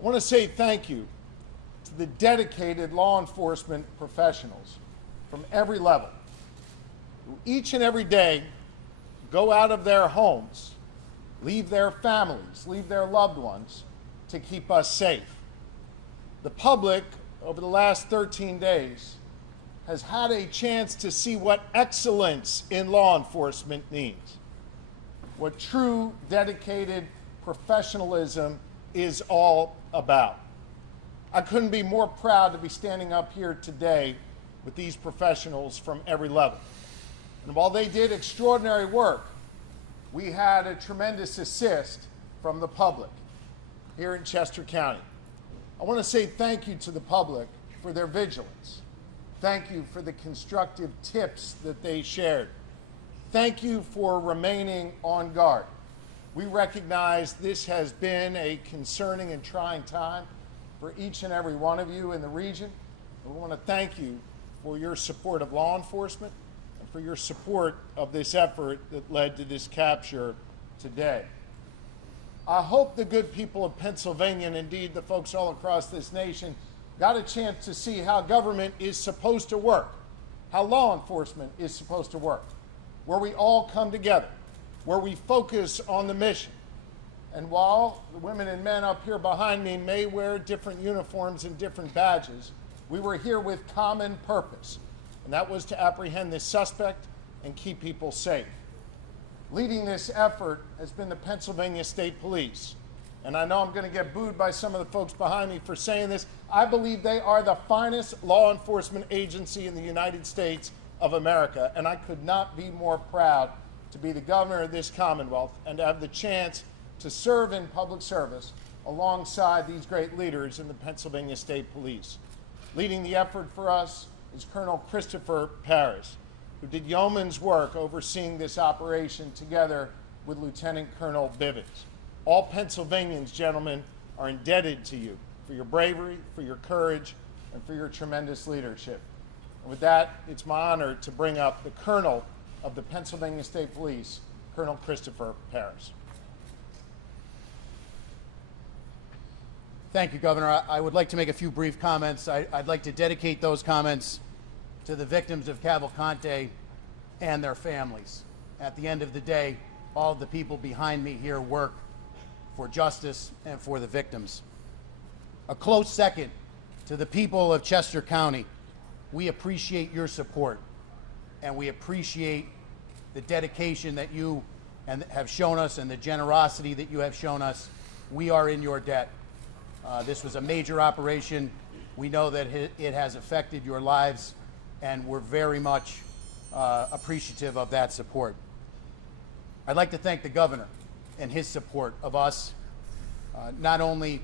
I want to say thank you to the dedicated law enforcement professionals from every level who each and every day go out of their homes, leave their families, leave their loved ones to keep us safe. The public, over the last 13 days, has had a chance to see what excellence in law enforcement means, what true dedicated professionalism is all about. I couldn't be more proud to be standing up here today with these professionals from every level. And while they did extraordinary work, we had a tremendous assist from the public here in Chester County. I want to say thank you to the public for their vigilance. Thank you for the constructive tips that they shared. Thank you for remaining on guard. We recognize this has been a concerning and trying time for each and every one of you in the region. We want to thank you for your support of law enforcement and for your support of this effort that led to this capture today. I hope the good people of Pennsylvania, and indeed the folks all across this nation, got a chance to see how government is supposed to work, how law enforcement is supposed to work, where we all come together, where we focus on the mission. And while the women and men up here behind me may wear different uniforms and different badges, we were here with common purpose, and that was to apprehend this suspect and keep people safe. Leading this effort has been the Pennsylvania State Police. And I know I'm going to get booed by some of the folks behind me for saying this. I believe they are the finest law enforcement agency in the United States of America, and I could not be more proud to be the governor of this Commonwealth and to have the chance to serve in public service alongside these great leaders in the Pennsylvania State Police. Leading the effort for us is Colonel Christopher Paris, who did yeoman's work overseeing this operation together with Lieutenant Colonel Bivens. All Pennsylvanians, gentlemen, are indebted to you for your bravery, for your courage, and for your tremendous leadership. And with that, it's my honor to bring up the Colonel of the Pennsylvania State Police, Colonel Christopher Paris. Thank you, Governor. I would like to make a few brief comments. I'd like to dedicate those comments to the victims of Cavalcante and their families. At the end of the day, all of the people behind me here work for justice and for the victims. A close second to the people of Chester County. We appreciate your support, and we appreciate the dedication that you have shown us and the generosity that you have shown us. We are in your debt. This was a major operation. We know that it has affected your lives, and we're very much appreciative of that support. I'd like to thank the governor and his support of us, not only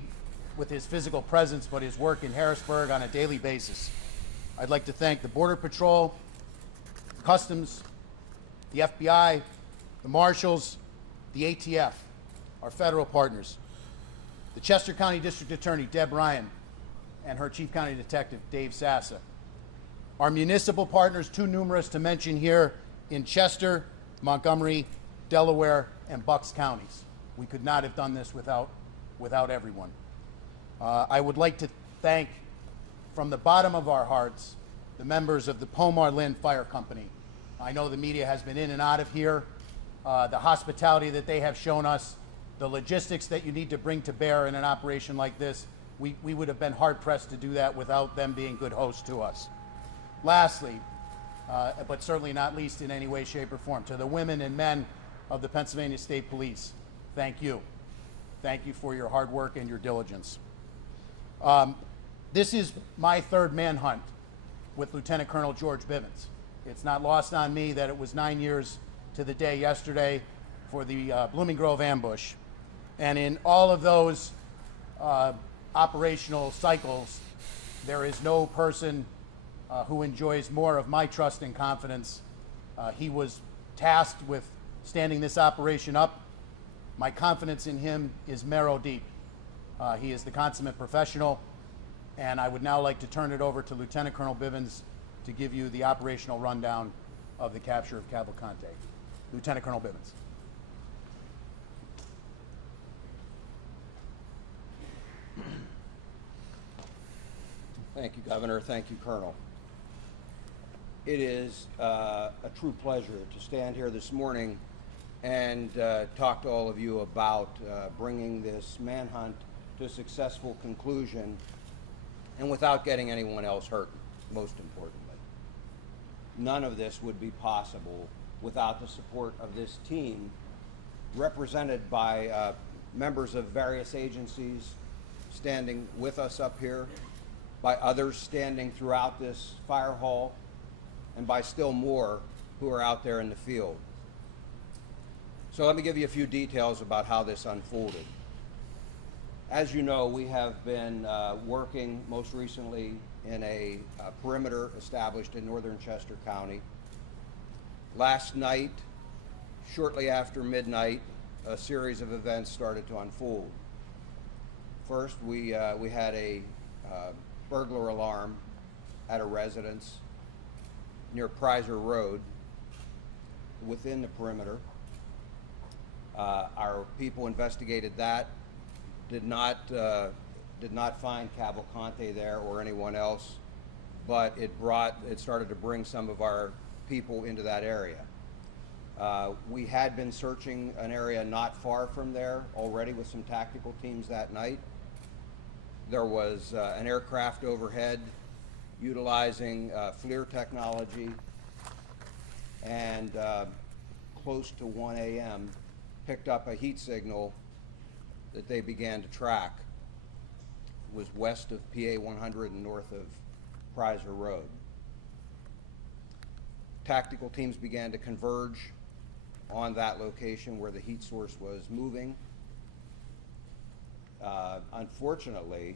with his physical presence, but his work in Harrisburg on a daily basis. I'd like to thank the Border Patrol, Customs, the FBI, the Marshals, the ATF, our federal partners, the Chester County District Attorney, Deb Ryan, and her Chief County Detective, Dave Sassa. Our municipal partners, too numerous to mention here, in Chester, Montgomery, Delaware, and Bucks counties. We could not have done this without everyone. I would like to thank, from the bottom of our hearts, the members of the Pomar Lynn Fire Company. I know the media has been in and out of here. The hospitality that they have shown us, the logistics that you need to bring to bear in an operation like this, we would have been hard-pressed to do that without them being good hosts to us. Lastly, but certainly not least in any way, shape, or form, to the women and men of the Pennsylvania State Police, thank you. Thank you for your hard work and your diligence. This is my third manhunt with Lieutenant Colonel George Bivens. It's not lost on me that it was 9 years to the day yesterday for the Blooming Grove ambush. And in all of those operational cycles, there is no person who enjoys more of my trust and confidence. He was tasked with standing this operation up. My confidence in him is marrow deep. He is the consummate professional, and I would now like to turn it over to Lieutenant Colonel Bivens to give you the operational rundown of the capture of Cavalcante. Lieutenant Colonel Bivens. Thank you, Governor. Thank you, Colonel. It is a true pleasure to stand here this morning and talk to all of you about bringing this manhunt to a successful conclusion and without getting anyone else hurt, most importantly. None of this would be possible without the support of this team represented by members of various agencies standing with us up here, by others standing throughout this fire hall, and by still more who are out there in the field. So let me give you a few details about how this unfolded. As you know, we have been working most recently in a perimeter established in northern Chester County. Last night, shortly after midnight, a series of events started to unfold. First, we had a burglar alarm at a residence near Prizer Road within the perimeter. Our people investigated that, did not find Cavalcante there or anyone else, but it started to bring some of our people into that area. We had been searching an area not far from there already with some tactical teams that night. There was an aircraft overhead utilizing FLIR technology, and close to 1 a.m. picked up a heat signal that they began to track. It was west of PA 100 and north of Prizer Road. Tactical teams began to converge on that location where the heat source was moving. Unfortunately,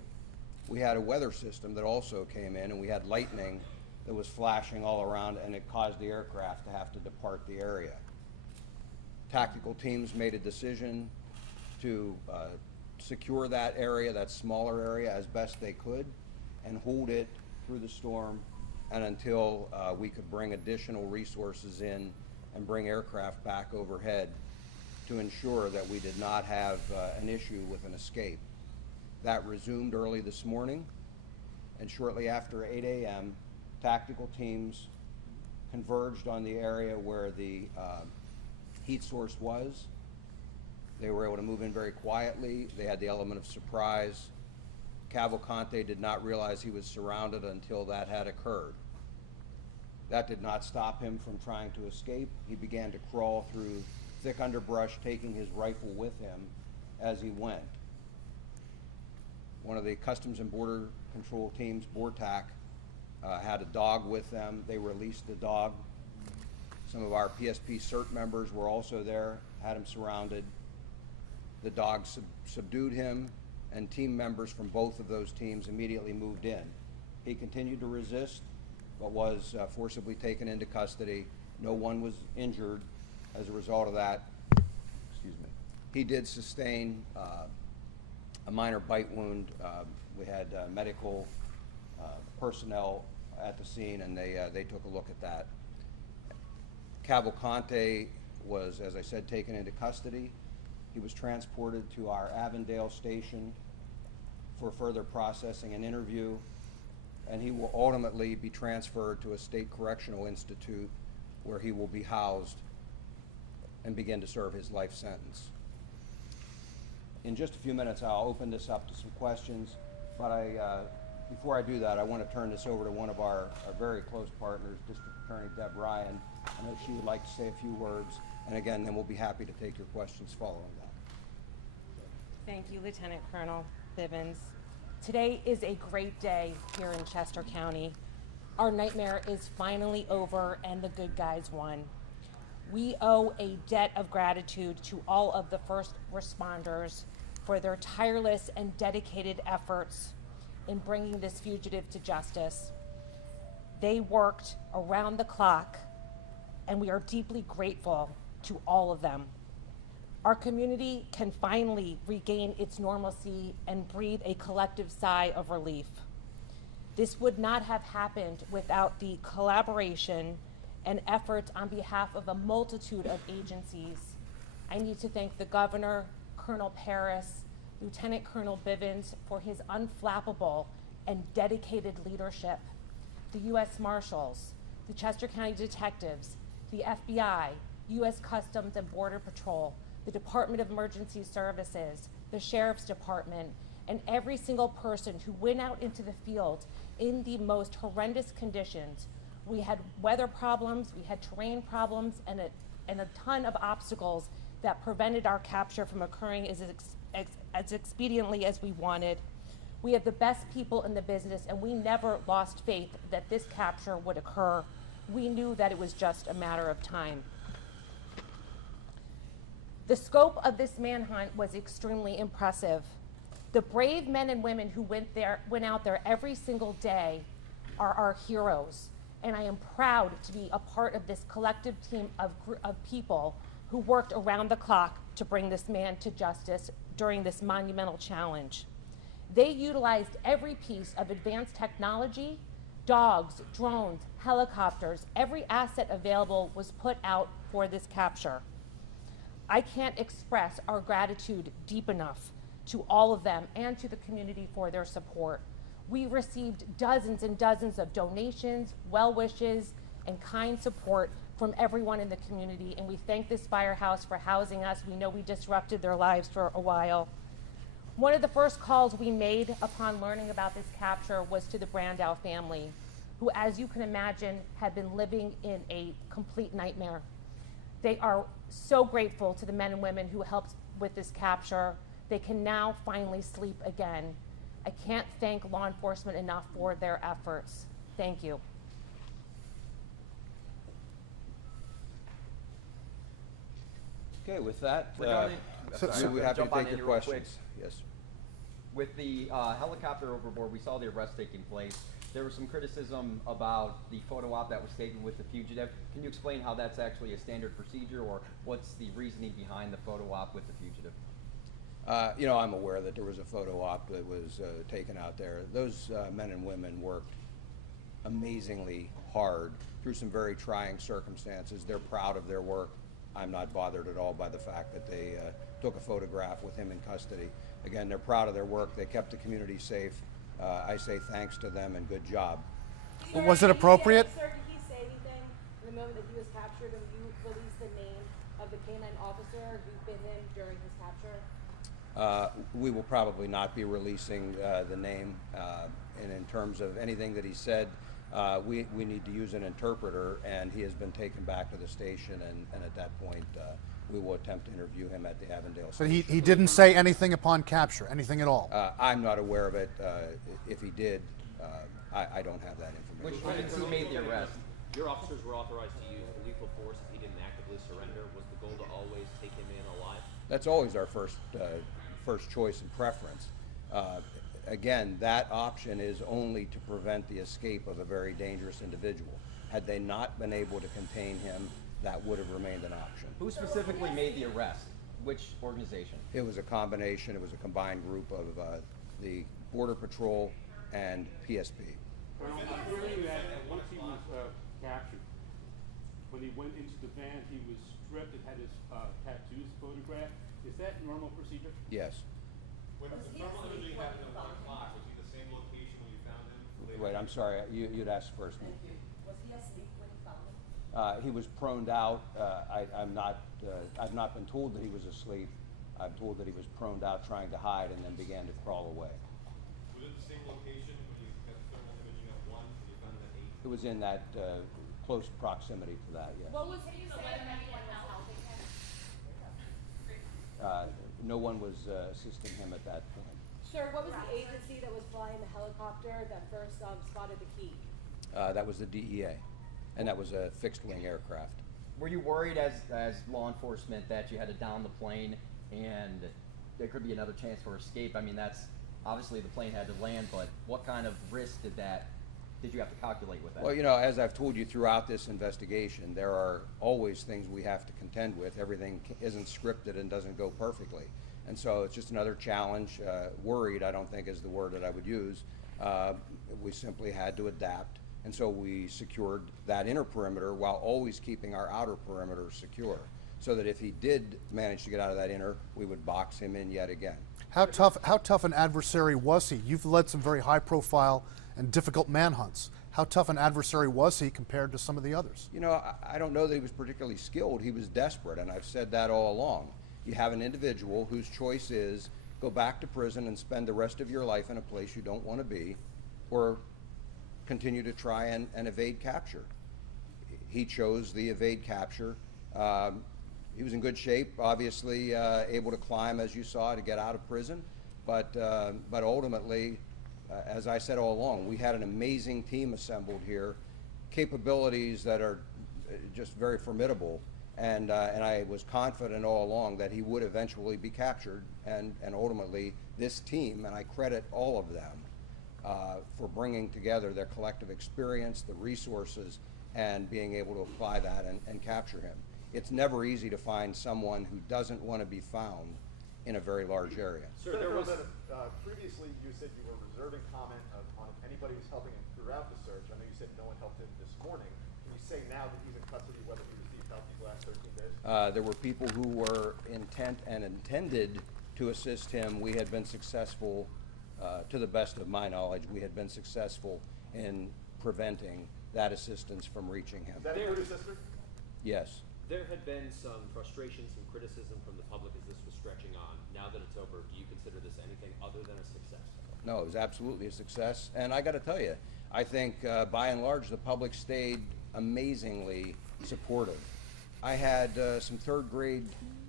we had a weather system that also came in, and we had lightning that was flashing all around, and it caused the aircraft to have to depart the area. Tactical teams made a decision to secure that area, that smaller area, as best they could, and hold it through the storm and until we could bring additional resources in and bring aircraft back overhead to ensure that we did not have an issue with an escape. That resumed early this morning, and shortly after 8 a.m., tactical teams converged on the area where the heat source was. They were able to move in very quietly. They had the element of surprise. Cavalcante did not realize he was surrounded until that had occurred. That did not stop him from trying to escape. He began to crawl through thick underbrush, taking his rifle with him as he went. One of the Customs and Border Control teams, BORTAC, had a dog with them. They released the dog. Some of our PSP CERT members were also there, had him surrounded. The dog subdued him, and team members from both of those teams immediately moved in. He continued to resist, but was forcibly taken into custody. No one was injured as a result of that. Excuse me. He did sustain a minor bite wound. We had medical personnel at the scene, and they took a look at that. Cavalcante was, as I said, taken into custody. He was transported to our Avondale station for further processing and interview, and he will ultimately be transferred to a state correctional institute where he will be housed and begin to serve his life sentence. In just a few minutes, I'll open this up to some questions, but before I do that, I want to turn this over to one of our very close partners, District Attorney Deb Ryan. I know she would like to say a few words, and again, then we'll be happy to take your questions following that. Thank you, Lieutenant Colonel Bivens. Today is a great day here in Chester County. Our nightmare is finally over and the good guys won. We owe a debt of gratitude to all of the first responders for their tireless and dedicated efforts in bringing this fugitive to justice. They worked around the clock, and we are deeply grateful to all of them. Our community can finally regain its normalcy and breathe a collective sigh of relief. This would not have happened without the collaboration and efforts on behalf of a multitude of agencies. I need to thank the Governor, Colonel Paris, Lieutenant Colonel Bivens for his unflappable and dedicated leadership. The U.S. Marshals, the Chester County Detectives, the FBI, U.S. Customs and Border Patrol, the Department of Emergency Services, the Sheriff's Department, and every single person who went out into the field in the most horrendous conditions. We had weather problems, we had terrain problems, and a ton of obstacles that prevented our capture from occurring as expediently as we wanted. We have the best people in the business, and we never lost faith that this capture would occur. We knew that it was just a matter of time. The scope of this manhunt was extremely impressive. The brave men and women who went out there every single day are our heroes, and I am proud to be a part of this collective team of people who worked around the clock to bring this man to justice during this monumental challenge. They utilized every piece of advanced technology, dogs, drones, helicopters, every asset available was put out for this capture. I can't express our gratitude deep enough to all of them and to the community for their support. We received dozens and dozens of donations, well wishes, and kind support from everyone in the community, and we thank this firehouse for housing us. We know we disrupted their lives for a while. One of the first calls we made upon learning about this capture was to the Brandow family, who, as you can imagine, had been living in a complete nightmare. They are so grateful to the men and women who helped with this capture. They can now finally sleep again. I can't thank law enforcement enough for their efforts. Thank you. Okay, with that, Regarding- we're happy to jump on take in your real quick. questions. Yes. With the helicopter overboard, we saw the arrest taking place. There was some criticism about the photo op that was taken with the fugitive. Can you explain how that's actually a standard procedure, or what's the reasoning behind the photo op with the fugitive? You know, I'm aware that there was a photo op that was taken out there. Those men and women worked amazingly hard through some very trying circumstances. They're proud of their work. I'm not bothered at all by the fact that they took a photograph with him in custody. Again, they're proud of their work. They kept the community safe. I say thanks to them and good job. Well, was it appropriate? Sir, did he say anything in the moment that he was captured and you released the name of the canine officer who bit him during his capture? We will probably not be releasing the name. And in terms of anything that he said, we need to use an interpreter, and he has been taken back to the station, and at that point, we will attempt to interview him at the Avondale But station. he didn't say anything upon capture, anything at all. I'm not aware of it. If he did, I don't have that information. Who made the arrest? Your officers were authorized to use lethal force if he didn't actively surrender. Was the goal to always take him in alive? That's always our first choice and preference. Again, that option is only to prevent the escape of a very dangerous individual. Had they not been able to contain him, that would have remained an option. Who specifically made the arrest? Which organization? It was a combination, it was a combined group of the Border Patrol and PSP. Colonel, I'm hearing that once he was captured, when he went into the van, he was stripped and had his tattoos photographed. Is that normal procedure? Yes. When the thermal imaging happened at 1 o'clock, was he the same location when you found him? Wait, I'm sorry, you'd ask first. Was he asleep when you found him? He was proned out. I've not been told that he was asleep. I'm told that he was proned out trying to hide and then began to crawl away. Was it the same location when you got the thermal imaging at 1 and you found him at 8? It was in that close proximity to that, yes. What was he saying when anyone was helping him? No one was assisting him at that point. Sir, what was the agency that was flying the helicopter that first spotted the key? That was the DEA, and that was a fixed-wing aircraft. Were you worried as law enforcement that you had to down the plane and there could be another chance for escape? I mean, that's obviously the plane had to land, but what kind of risk did you have to calculate with that? Well, you know, as I've told you throughout this investigation, there are always things we have to contend with. Everything isn't scripted and doesn't go perfectly. And so it's just another challenge. Worried, I don't think is the word that I would use. We simply had to adapt. And so we secured that inner perimeter while always keeping our outer perimeter secure. so that if he did manage to get out of that inner, we would box him in yet again. How tough an adversary was he? You've led some very high profile and difficult manhunts. How tough an adversary was he compared to some of the others? You know, I don't know that he was particularly skilled. He was desperate, and I've said that all along. You have an individual whose choice is go back to prison and spend the rest of your life in a place you don't want to be, or continue to try and evade capture. He chose the evade capture. He was in good shape, obviously able to climb, as you saw, to get out of prison, but ultimately, as I said all along, we had an amazing team assembled here, capabilities that are just very formidable, and I was confident all along that he would eventually be captured, and ultimately this team, and I credit all of them for bringing together their collective experience, the resources, and being able to apply that and capture him. It's never easy to find someone who doesn't want to be found in a very large area. Sir, there was previously you said you were reserving comment on if anybody was helping him throughout the search. I know you said no one helped him this morning. Can you say now that he's in custody whether he received help these last 13 days? There were people who were intent and intended to assist him. We had been successful, to the best of my knowledge, we had been successful in preventing that assistance from reaching him. Is that include his sister? Yes. There had been some frustration, some criticism from the public as this was stretching on. Now that it's over, do you consider this anything other than a success? No, it was absolutely a success. And I got to tell you, I think by and large the public stayed amazingly supportive. I had some third grade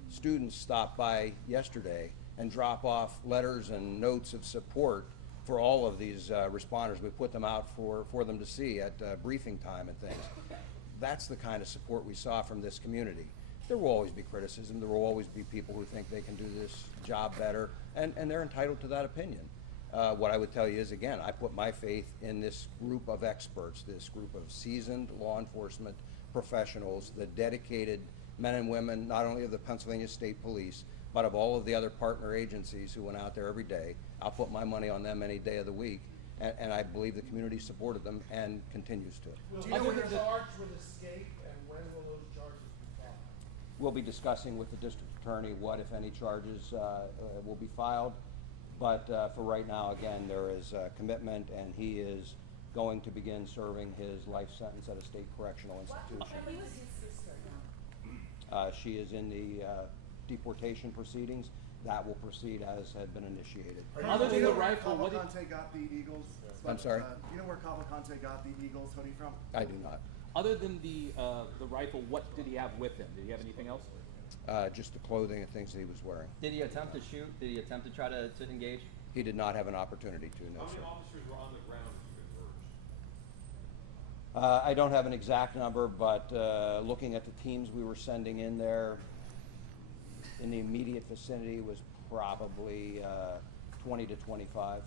students stop by yesterday and drop off letters and notes of support for all of these responders. We put them out for them to see at briefing time and things. That's the kind of support we saw from this community. There will always be criticism. There will always be people who think they can do this job better, and they're entitled to that opinion. What I would tell you is, again, I put my faith in this group of experts, this group of seasoned law enforcement professionals, the dedicated men and women, not only of the Pennsylvania State Police, but of all of the other partner agencies who went out there every day. I'll put my money on them any day of the week. And I believe the community supported them and continues to. Do you know when charged with escape, and when will those charges be filed? We'll be discussing with the district attorney what, if any, charges will be filed. But for right now, again, there is a commitment, and he is going to begin serving his life sentence at a state correctional institution. He was his sister. She is in the deportation proceedings. That will proceed as had been initiated. Other than the rifle, what did Cavalcante got the Eagles? I'm sorry? Do you know where Cavalcante got the Eagles hoodie from? I do not. other than the rifle, what did he have with him? Did he have anything else? Just the clothing and things that he was wearing. Did he attempt to shoot? Did he attempt to try to engage? He did not have an opportunity to, no, How sir. many officers were on the ground as you emerged? I don't have an exact number, but looking at the teams we were sending in there, in the immediate vicinity was probably 20 to 25.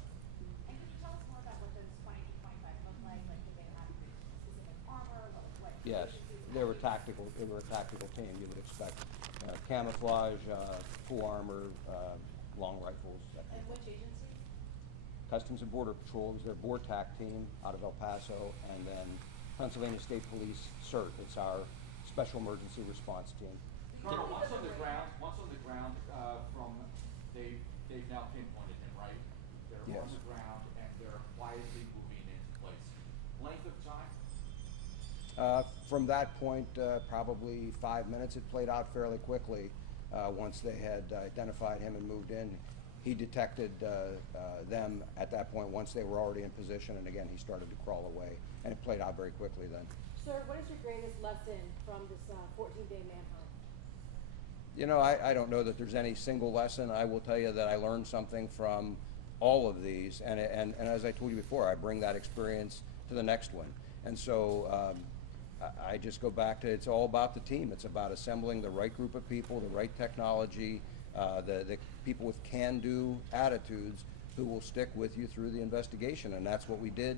And could you tell us more about what those 20 to 25 looked like? Like, did they have specific armor? What Yes, they were tactical. They were a tactical team. You would expect camouflage, full armor, long rifles. And which agency? Customs and Border Patrol was their BORTAC team out of El Paso, and then Pennsylvania State Police CERT. It's our Special Emergency Response Team. Colonel, once on the ground, they've now pinpointed him, right? They're Yes. on the ground and they're quietly moving into place. Length of time? From that point, probably 5 minutes. It played out fairly quickly once they had identified him and moved in. He detected them at that point once they were already in position, and again, he started to crawl away, and it played out very quickly then. Sir, what is your greatest lesson from this 14-day manhunt? You know, I don't know that there's any single lesson. I will tell you that I learned something from all of these, and as I told you before, I bring that experience to the next one. And so I just go back to, it's all about the team. It's about assembling the right group of people, the right technology, the people with can-do attitudes who will stick with you through the investigation, and that's what we did.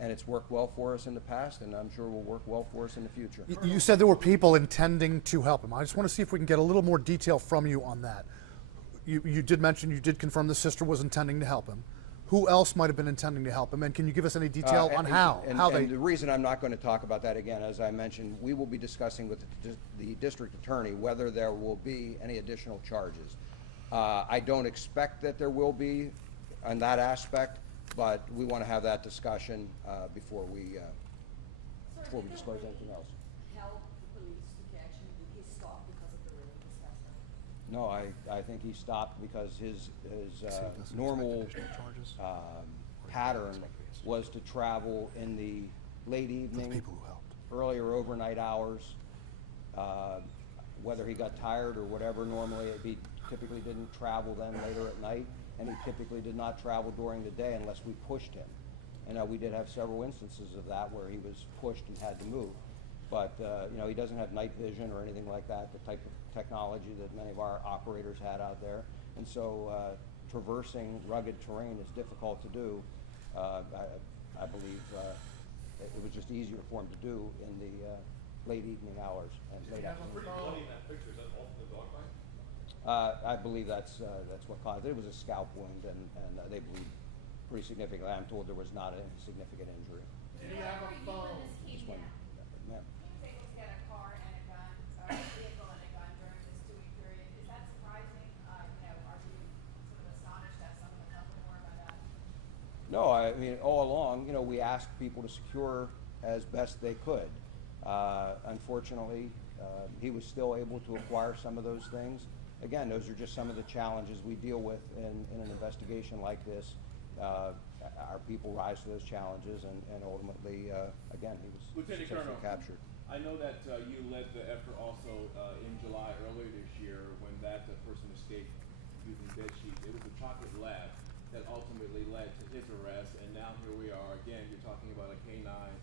And it's worked well for us in the past, and I'm sure will work well for us in the future. You said there were people intending to help him. I just want to see if we can get a little more detail from you on that. You did mention, you did confirm the sister was intending to help him. Who else might have been intending to help him? And can you give us any detail on how? And the reason I'm not going to talk about that again, as I mentioned, we will be discussing with the district attorney whether there will be any additional charges. I don't expect that there will be on that aspect, but we want to have that discussion before we disclose anything else. Help the police to catch him? Did he stop because of the rain this past night? No, I think he stopped because his normal pattern was to travel in the late evening, earlier overnight hours. Whether he got tired or whatever, normally he typically didn't travel then later at night, and he typically did not travel during the day unless we pushed him. And we did have several instances of that where he was pushed and had to move. But he doesn't have night vision or anything like that, the type of technology that many of our operators had out there. And so traversing rugged terrain is difficult to do. I believe it was just easier for him to do in the late evening hours and late afternoon. Pretty bloody in that picture. Is that all from the dog bite? I believe that's what caused it. It was a scalp wound, and they bleed pretty significantly. I'm told there was not any significant injury. Did he have a phone? Just one, ma'am. He was able to get a car and a gun, or a vehicle and a gun during this 2-week period. Is that surprising? Are you sort of astonished at some of the company more about that? No, I mean, all along, we asked people to secure as best they could. Unfortunately, he was still able to acquire some of those things. Again, those are just some of the challenges we deal with in an investigation like this. Our people rise to those challenges, and ultimately, again, he was Lieutenant successfully Colonel, captured. I know that you led the effort also in July earlier this year when that person escaped using bed sheets. It was the chocolate lab that ultimately led to his arrest, and now here we are again. You're talking about a canine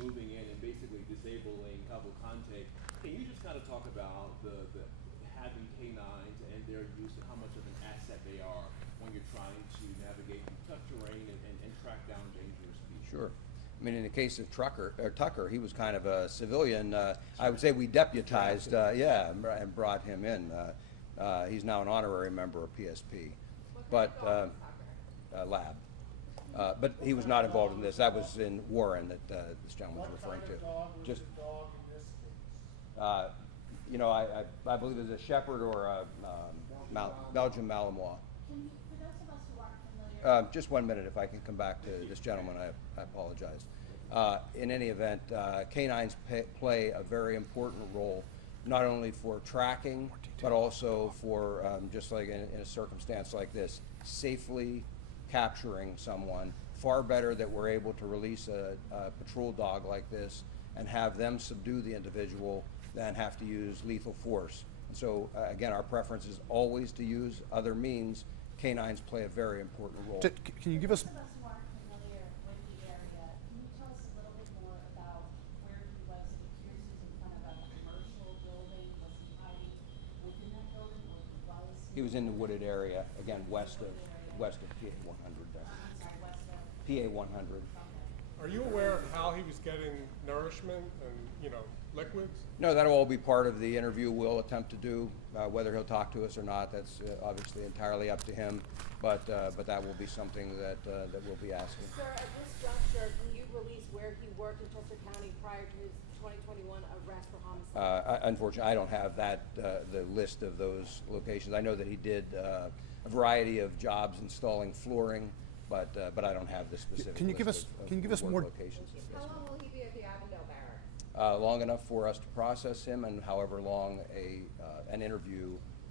moving in and basically disabling Cavalcante. Can you just kind of talk about the having canines and their use and how much of an asset they are when you're trying to navigate through tough terrain and track down dangerous people? Sure. I mean, in the case of Tucker, he was kind of a civilian. I would say we deputized, and brought him in. He's now an honorary member of PSP, but lab. But he was not involved in this. That was in Warren that this gentleman was referring to. Just dog in this case? I believe it was a shepherd or a Belgian Malinois. For those of us who aren't familiar, Just 1 minute, if I can come back to this gentleman, I apologize. In any event, canines play a very important role, not only for tracking, but also for, just like in a circumstance like this, safely capturing someone. Far better that we're able to release a patrol dog like this and have them subdue the individual than have to use lethal force. And so, again, our preference is always to use other means. Canines play a very important role. Can you give us... those of us who aren't familiar with the area, can you tell us a little bit more about where he was? It appears he's in front of a commercial building. Was he hiding within that building, or was He was in the wooded area, again, west of PA 100 there. I'm sorry, west of? PA 100. Are you aware of how he was getting nourishment and, liquids? No, that'll all be part of the interview we'll attempt to do. Whether he'll talk to us or not, that's obviously entirely up to him. But that will be something that we'll be asking. Sir, at this juncture, can you release where he worked in Chester County prior to his 2021 arrest for homicide? Unfortunately, I don't have the list of those locations. I know that he did a variety of jobs installing flooring, but I don't have the specific. Can you give us more locations? How long will he be at the Avondale Barracks? Long enough for us to process him, and however long an interview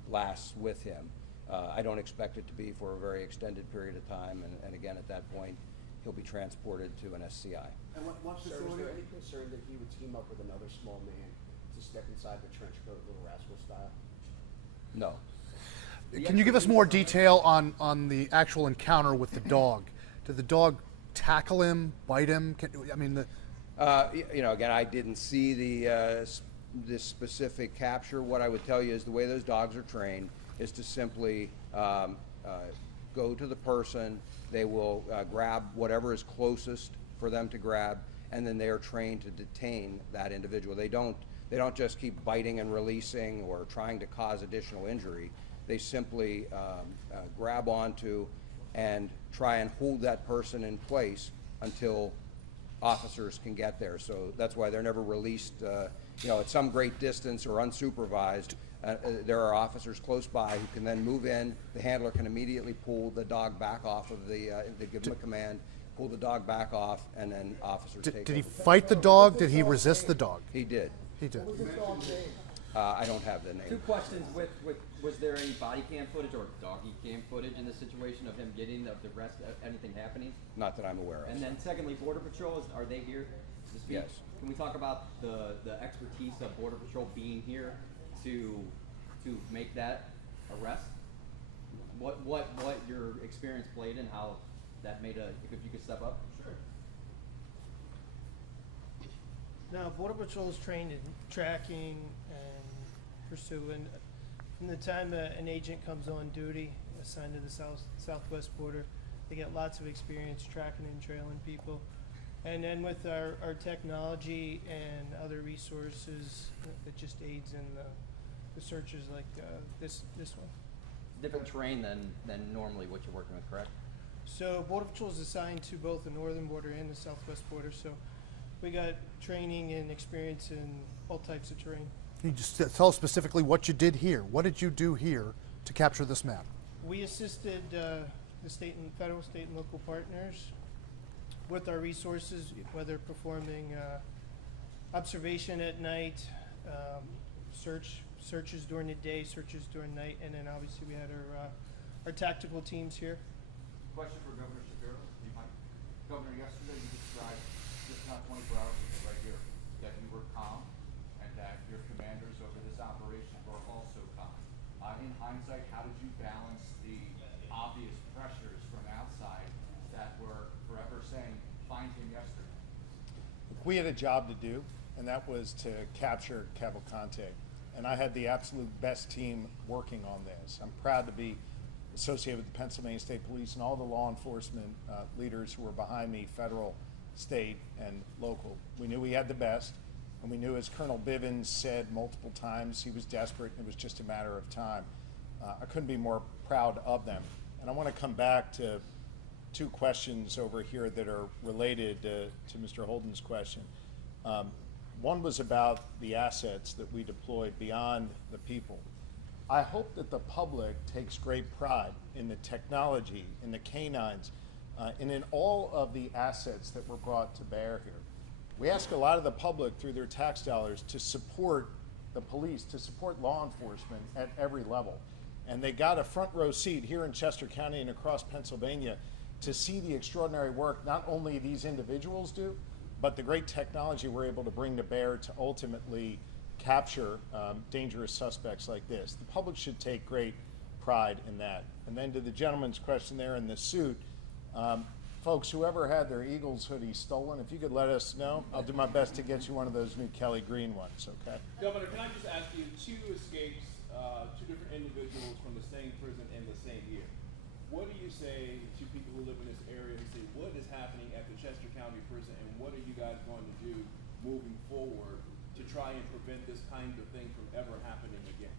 lasts with him. I don't expect it to be for a very extended period of time, and again, at that point, he'll be transported to an SCI. And what Sir, is facility? there any concern that he would team up with another small man to step inside the trench coat, Little Rascal style? No. Can you give us more detail on the actual encounter with the dog? Did the dog tackle him, bite him? Again, I didn't see this specific capture. What I would tell you is the way those dogs are trained is to simply go to the person. They will grab whatever is closest for them to grab, and then they are trained to detain that individual. They don't just keep biting and releasing or trying to cause additional injury. They simply grab onto and try and hold that person in place until officers can get there. So that's why they're never released, at some great distance or unsupervised. There are officers close by who can then move in. The handler can immediately pull the dog back off of they give him a command, pull the dog back off, and then officers take Did he over. fight the dog? Did he resist the dog? He did. He did. I don't have the name. Two questions was there any body cam footage or doggy cam footage in the situation of him getting the rest, anything happening? Not that I'm aware of. And then secondly, Border Patrol, are they here to speak? Yes. Can we talk about the expertise of Border Patrol being here to make that arrest? What your experience played and how that made if you could step up? Sure. Now, Border Patrol is trained in tracking and pursuing. From the time an agent comes on duty, assigned to the southwest border, they get lots of experience tracking and trailing people. And then with our technology and other resources, it just aids in the searches like this one. Different terrain than normally what you're working with, correct? So Border Patrol is assigned to both the northern border and the southwest border. So we got training and experience in all types of terrain. Can you just tell us specifically what you did here? What did you do here to capture this man? We assisted the federal, state, and local partners with our resources, whether performing observation at night, searches during the day, searches during night, and then obviously we had our tactical teams here. Question for Governor Shapiro, if you might. Governor, yesterday you described, just not 24 hours ago, right here, that you were calm and that your commanders over this operation were also calm. In hindsight, how did you balance the obvious pressures from outside that were forever saying, find him yesterday? We had a job to do, and that was to capture Cavalcante. And I had the absolute best team working on this. I'm proud to be associated with the Pennsylvania State Police and all the law enforcement leaders who were behind me, federal, state, and local. We knew we had the best, and we knew, as Colonel Bivens said multiple times, he was desperate, and it was just a matter of time. I couldn't be more proud of them. And I want to come back to two questions over here that are related to Mr. Holden's question. One was about the assets that we deployed beyond the people. I hope that the public takes great pride in the technology, in the canines, and in all of the assets that were brought to bear here. We ask a lot of the public through their tax dollars to support the police, to support law enforcement at every level. And they got a front row seat here in Chester County and across Pennsylvania to see the extraordinary work not only these individuals do, but the great technology we're able to bring to bear to ultimately capture dangerous suspects like this. The public should take great pride in that. And then to the gentleman's question there in the suit, folks, whoever had their Eagles hoodie stolen, if you could let us know, I'll do my best to get you one of those new Kelly Green ones, okay? Governor, can I just ask you, two escapes, two different individuals from the same prison in the same year. What do you say to people who live in this area who say, what is happening at the Chester County Prison, and what are you guys going to do moving forward to try and prevent this kind of thing from ever happening again?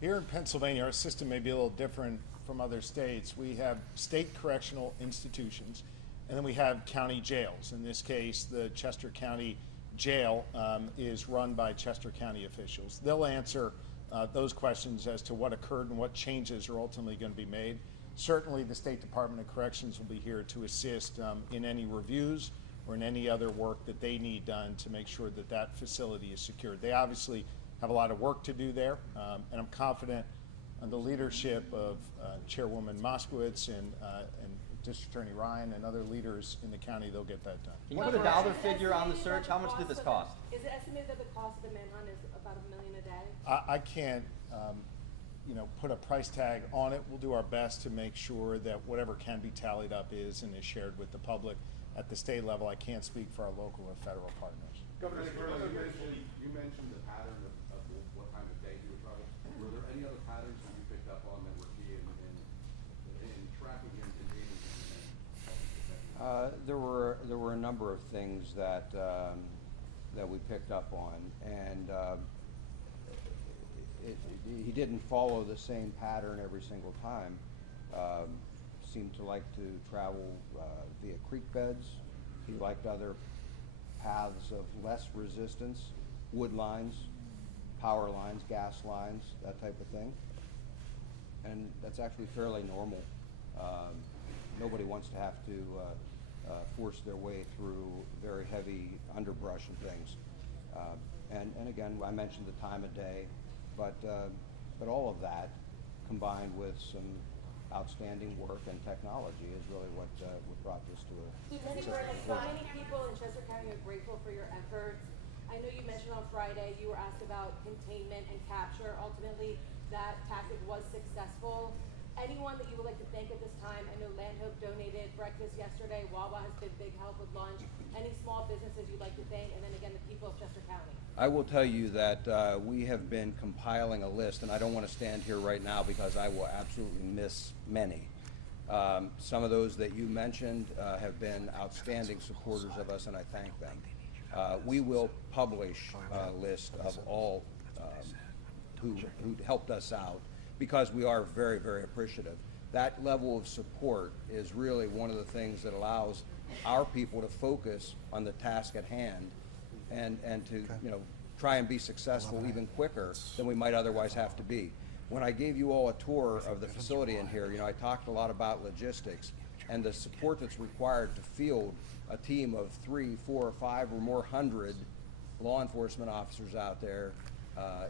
Here in Pennsylvania, our system may be a little different from other states. We have state correctional institutions, and then we have county jails. In this case, the Chester County Jail is run by Chester County officials. They'll answer those questions as to what occurred and what changes are ultimately going to be made. Certainly, the State Department of Corrections will be here to assist in any reviews or in any other work that they need done to make sure that that facility is secured. They obviously have a lot of work to do there, and I'm confident in the leadership of Chairwoman Moskowitz and District Attorney Ryan and other leaders in the county. They'll get that done. Can you put a dollar figure on the search? How much did this cost? Is it estimated that the cost of the manhunt is about $1 million a day? I can't put a price tag on it. We'll do our best to make sure that whatever can be tallied up is and is shared with the public. At the state level, I can't speak for our local or federal partners. Governor, you mentioned the pattern of what time of day you would travel. Were there any other patterns that you picked up on that were key in tracking him and aiding him? There were a number of things that we picked up on, and he didn't follow the same pattern every single time. seemed to like to travel via creek beds. He liked other paths of less resistance, wood lines, power lines, gas lines, that type of thing. And that's actually fairly normal. Nobody wants to have to force their way through very heavy underbrush and things. And again, I mentioned the time of day, but all of that combined with some outstanding work and technology is really what brought this to a Lieutenant successful Colonel, so conclusion. many people in Chester County are grateful for your efforts. I know you mentioned on Friday you were asked about containment and capture. Ultimately, that tactic was successful. Anyone that you would like to thank at this time? I know Land Hope donated breakfast yesterday. Wawa has been big help with lunch. Any small businesses you'd like to thank? And then again, the people of Chester County. I will tell you that we have been compiling a list, and I don't want to stand here right now because I will absolutely miss many. Some of those that you mentioned have been outstanding supporters of us, and I thank them. We will publish a list of all who helped us out because we are very, very appreciative. That level of support is really one of the things that allows our people to focus on the task at hand and to try and be successful even quicker than we might otherwise have to be. When I gave you all a tour of the facility in here, I talked a lot about logistics and the support that's required to field a team of 3, 4, 5 or more hundred law enforcement officers out there.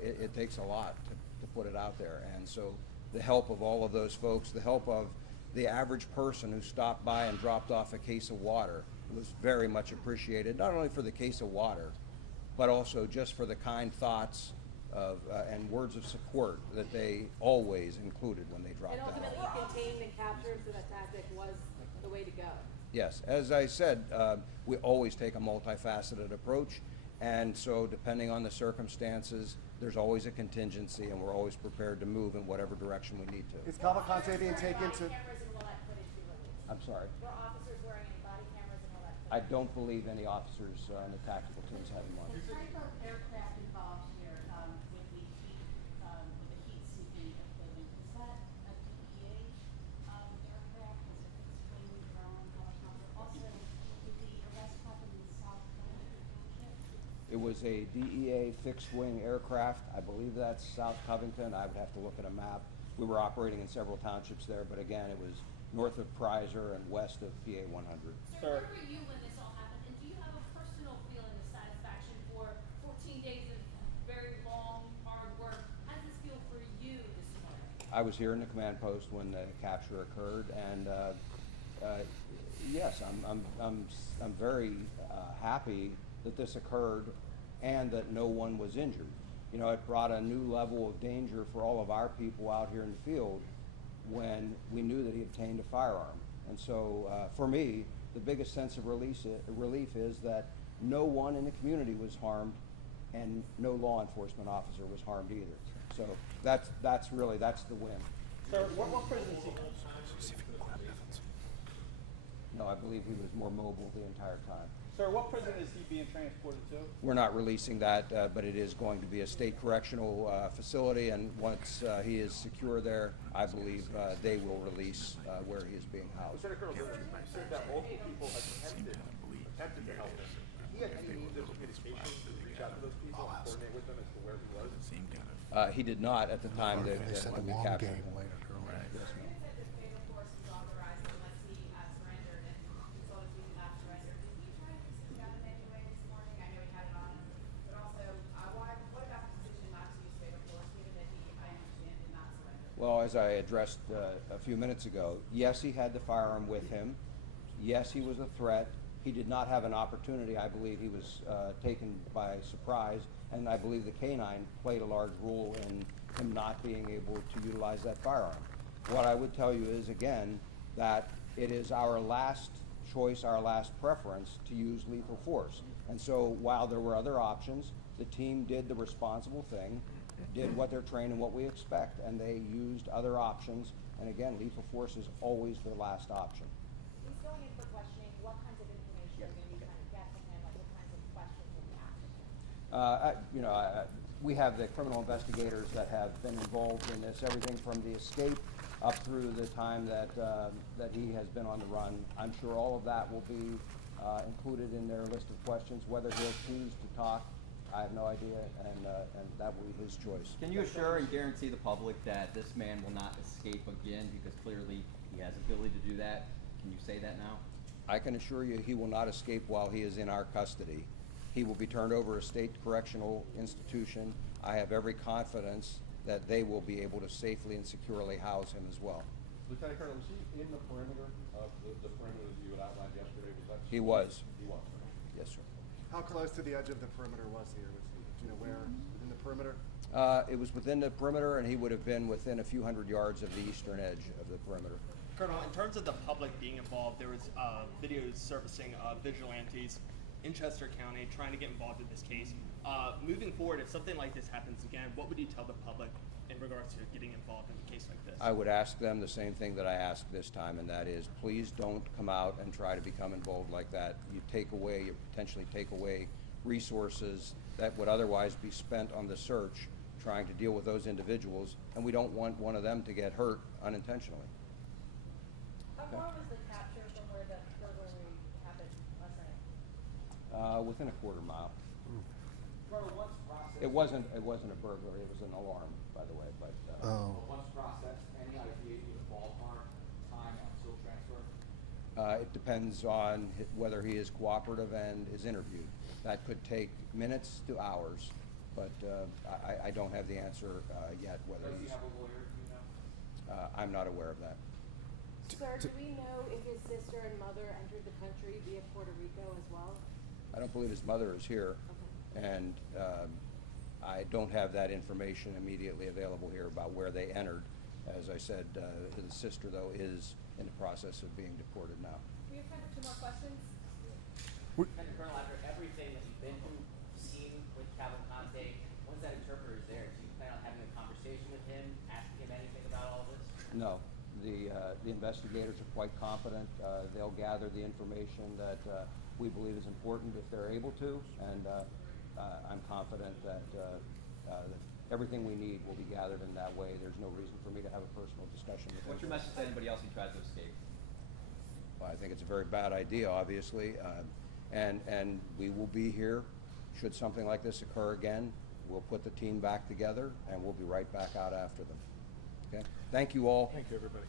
It takes a lot to put it out there, and so the help of all of those folks, the help of the average person who stopped by and dropped off a case of water was very much appreciated, not only for the case of water, but also just for the kind thoughts of, and words of support that they always included when they dropped And out. ultimately, you contained and captured, so that tactic was the way to go. Yes, as I said, we always take a multifaceted approach, and so depending on the circumstances, there's always a contingency, and we're always prepared to move in whatever direction we need to. Is Cavalcante being taken to? I'm sorry. Were officers wearing any body cameras and all that? I don't believe any officers in the tactical teams had one. The type of aircraft involved here with the heat-seeking equipment, is that a DEA aircraft? Is it fixed-wing drone helicopter? Also, did the arrest happen in South Covington Township? It was a DEA fixed-wing aircraft. I believe that's South Covington. I would have to look at a map. We were operating in several townships there, but again, it was north of Preiser and west of PA 100. Sir, where were you when this all happened? And do you have a personal feeling of satisfaction for 14 days of very long, hard work? How does this feel for you this morning? I was here in the command post when the capture occurred, and yes, I'm very happy that this occurred and that no one was injured. It brought a new level of danger for all of our people out here in the field when we knew that he obtained a firearm. And so for me, the biggest sense of relief is that no one in the community was harmed and no law enforcement officer was harmed either. So that's the win. Sir, what prison is he? No, I believe he was more mobile the entire time. Sir, what prison is he being transported to? We're not releasing that, but it is going to be a state correctional facility, and once he is secure there, I believe they will release where he is being housed. Lieutenant Colonel, you said that multiple people attempted to help him. He had any means of communication to reach out to those people and coordinate with them as to where he was? He did not at the time that They said when the we long captured game him. later. Yes, ma'am. Said that fatal force was authorized unless he surrendered, and as long as he did not surrender. Did he try to pursue that in any way this morning? I know he had it on him, but also, what about the decision not to use fatal force, given that he, I understand, did not surrender? Well, as I addressed a few minutes ago, yes, he had the firearm with him. Yes, he was a threat. He did not have an opportunity. I believe he was taken by surprise, and I believe the canine played a large role in him not being able to utilize that firearm. What I would tell you is, again, that it is our last choice, our last preference to use lethal force. And so while there were other options, the team did the responsible thing, did what they're trained and what we expect, and they used other options. And again, lethal force is always the last option. He's going in for questioning. What kinds of information are you going to be trying to get from him? Like, what kinds of questions will be asked of him? We have the criminal investigators that have been involved in this, everything from the escape up through the time that he has been on the run. I'm sure all of that will be included in their list of questions. Whether he'll choose to talk, I have no idea, and that will be his choice. Can you assure and guarantee the public that this man will not escape again, because clearly he has ability to do that? Can you say that now? I can assure you he will not escape while he is in our custody. He will be turned over to a state correctional institution. I have every confidence that they will be able to safely and securely house him as well. Lieutenant Colonel, was he in the perimeter of the perimeter that you had outlined yesterday? He was. He was. Yes, sir. How close to the edge of the perimeter was he? Do you know where within the perimeter? It was within the perimeter, and he would have been within a few hundred yards of the eastern edge of the perimeter. Colonel, in terms of the public being involved, there was videos surfacing of vigilantes in Chester County trying to get involved in this case. Moving forward, if something like this happens again, what would you tell the public in regards to getting involved in a case like this? I would ask them the same thing that I asked this time, and that is, please don't come out and try to become involved like that. You potentially take away resources that would otherwise be spent on the search trying to deal with those individuals, and we don't want one of them to get hurt unintentionally. How far was the capture from where the burglary happened last night? Within a quarter mile. Colonel, once processed. It wasn't a burglary. It was an alarm, by the way. But Once processed, any idea of the ballpark time until transfer? it depends on whether he is cooperative and is interviewed. That could take minutes to hours, but I don't have the answer yet. Whether Does he he's, have a lawyer? Do you know? I'm not aware of that. Sir, do we know if his sister and mother entered the country via Puerto Rico as well? I don't believe his mother is here, and I don't have that information immediately available here about where they entered. As I said, his sister, though, is in the process of being deported now. We have time for 2 more questions. Lieutenant Colonel, after everything that you've been through, seen with Cavalcante, once that interpreter is there, do you plan on having a conversation with him, asking him anything about all this? No. The investigators are quite competent. They'll gather the information that we believe is important if they're able to, and I'm confident that everything we need will be gathered in that way. There's no reason for me to have a personal discussion with him. What's your message to anybody else who tries to escape? Well, I think it's a very bad idea, obviously, and we will be here should something like this occur again. We'll put the team back together, and we'll be right back out after them. Okay? Thank you all. Thank you, everybody.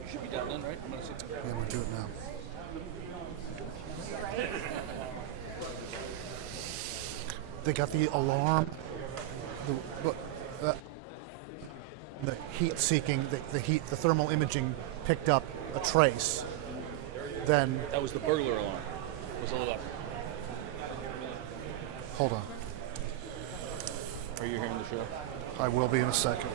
You should be done then, right? I'm gonna sit there. Yeah, I'm gonna do it now. They got the alarm, the heat seeking, the thermal imaging picked up a trace. Then That was the burglar alarm. Was all up. hold on, Are you hearing the show? I will be in a second.